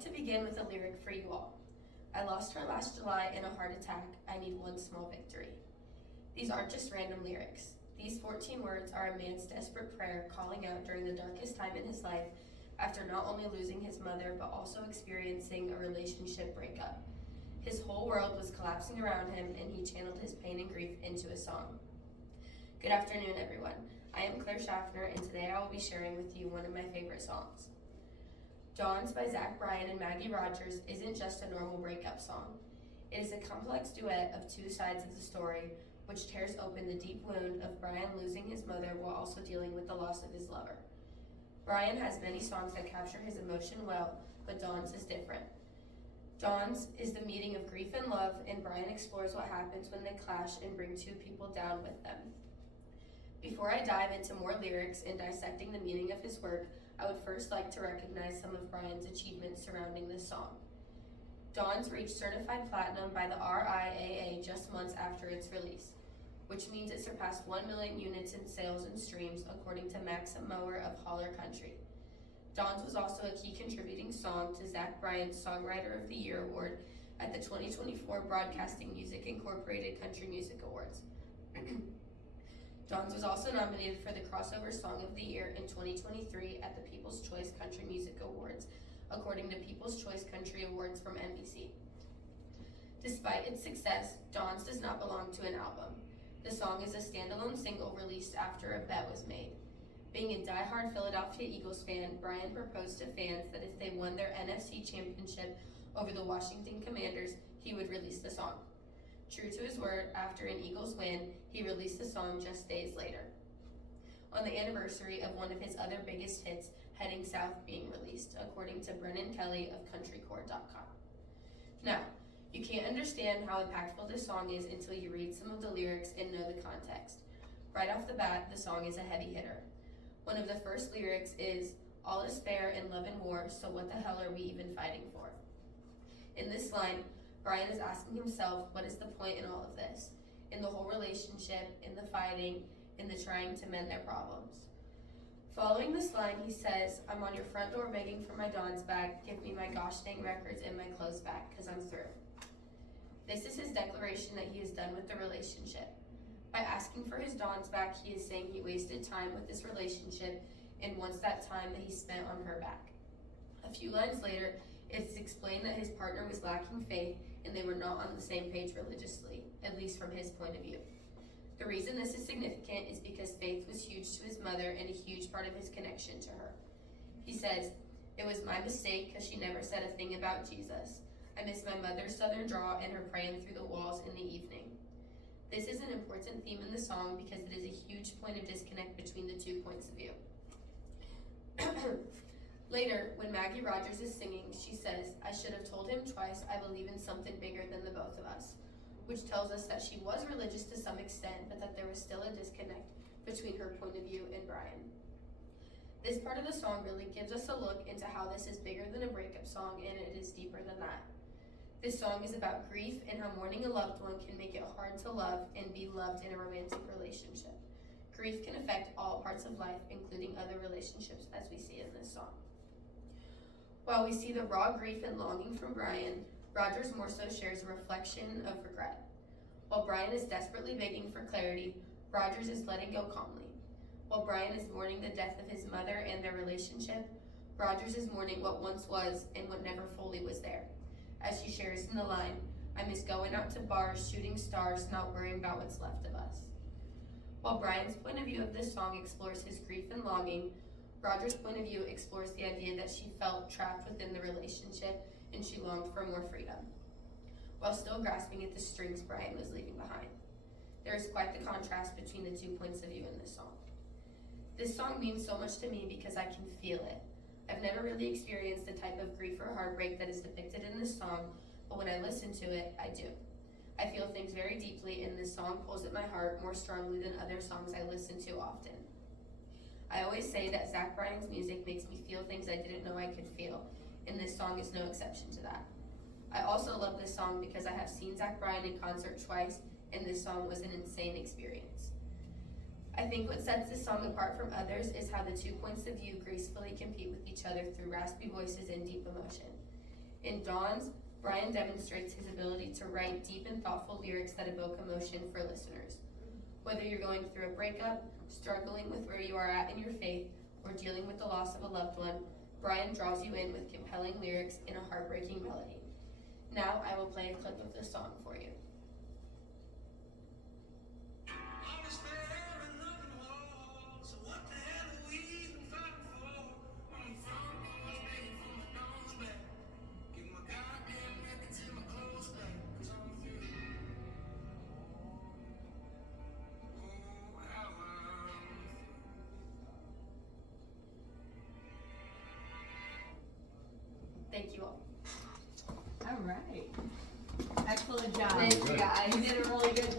like to begin with a lyric for you all. I lost her last July in a heart attack. I need one small victory. These aren't just random lyrics. These 14 words are a man's desperate prayer calling out during the darkest time in his life after not only losing his mother but also experiencing a relationship breakup. His whole world was collapsing around him and he channeled his pain and grief into a song. Good afternoon, everyone. I am Schaffner, and today I will be sharing with you one of my favorite songs. Dawns by Zach Bryan and Maggie Rogers isn't just a normal breakup song. It is a complex duet of two sides of the story, which tears open the deep wound of Bryan losing his mother while also dealing with the loss of his lover. Bryan has many songs that capture his emotion well, but Dawns is different. Dawns is the meeting of grief and love, and Bryan explores what happens when they clash and bring two people down with them. Before I dive into more lyrics and dissecting the meaning of his work, I would first like to recognize some of Bryan's achievements surrounding this song. Dawns reached certified platinum by the RIAA just months after its release, which means it surpassed 1 million units in sales and streams, according to Maxim Mower of Holler Country. Dawns was also a key contributing song to Zach Bryan's Songwriter of the Year award at the 2024 Broadcasting Music Incorporated Country Music Awards. Dawns was also nominated for the Crossover Song of the Year in 2023 at the People's Choice Country Music Awards, according to People's Choice Country Awards from NBC. Despite its success, Dawns does not belong to an album. The song is a standalone single released after a bet was made. Being a diehard Philadelphia Eagles fan, Bryan proposed to fans that if they won their NFC championship over the Washington Commanders, he would release the song. True to his word, after an Eagles win, he released the song just days later, on the anniversary of one of his other biggest hits, Heading South, being released, according to Brennan Kelly of countrycore.com. Now, you can't understand how impactful this song is until you read some of the lyrics and know the context. Right off the bat, the song is a heavy hitter. One of the first lyrics is, "All is fair in love and war, so what the hell are we even fighting for?" In this line, Bryan is asking himself, what is the point in all of this? In the whole relationship, in the fighting, in the trying to mend their problems. Following this line, he says, "I'm on your front door begging for my Dawn's back. Give me my gosh dang records and my clothes back, cause I'm through." This is his declaration that he is done with the relationship. By asking for his Dawn's back, he is saying he wasted time with this relationship and wants that time that he spent on her back. A few lines later, it's explained that his partner was lacking faith and they were not on the same page religiously, at least from his point of view. The reason this is significant is because faith was huge to his mother and a huge part of his connection to her. He says, "It was my mistake because she never said a thing about Jesus. I miss my mother's southern drawl and her praying through the walls in the evening." This is an important theme in the song because it is a huge point of disconnect between the two points of view. Later, when Maggie Rogers is singing, she says, "I should have told him twice I believe in something bigger than the both of us," which tells us that she was religious to some extent, but that there was still a disconnect between her point of view and Bryan. This part of the song really gives us a look into how this is bigger than a breakup song, and it is deeper than that. This song is about grief and how mourning a loved one can make it hard to love and be loved in a romantic relationship. Grief can affect all parts of life, including other relationships, as we see in this song. While we see the raw grief and longing from Bryan, Rogers more so shares a reflection of regret. While Bryan is desperately begging for clarity, Rogers is letting go calmly. While Bryan is mourning the death of his mother and their relationship, Rogers is mourning what once was and what never fully was there. As she shares in the line, "I miss going out to bars, shooting stars, not worrying about what's left of us." While Bryan's point of view of this song explores his grief and longing, Rogers' point of view explores the idea that she felt trapped within the relationship and she longed for more freedom, while still grasping at the strings Bryan was leaving behind. There is quite the contrast between the two points of view in this song. This song means so much to me because I can feel it. I've never really experienced the type of grief or heartbreak that is depicted in this song, but when I listen to it, I do. I feel things very deeply, and this song pulls at my heart more strongly than other songs I listen to often. I always say that Zach Bryan's music makes me feel things I didn't know I could feel, and this song is no exception to that. I also love this song because I have seen Zach Bryan in concert twice, and this song was an insane experience. I think what sets this song apart from others is how the two points of view gracefully compete with each other through raspy voices and deep emotion. In Dawn's, Brian demonstrates his ability to write deep and thoughtful lyrics that evoke emotion for listeners. Whether you're going through a breakup, struggling with where you are at in your faith, or dealing with the loss of a loved one, Brian draws you in with compelling lyrics in a heartbreaking melody. Now I will play a clip of the song for you. Thank you all. All right. Excellent job. Thank you guys. You did it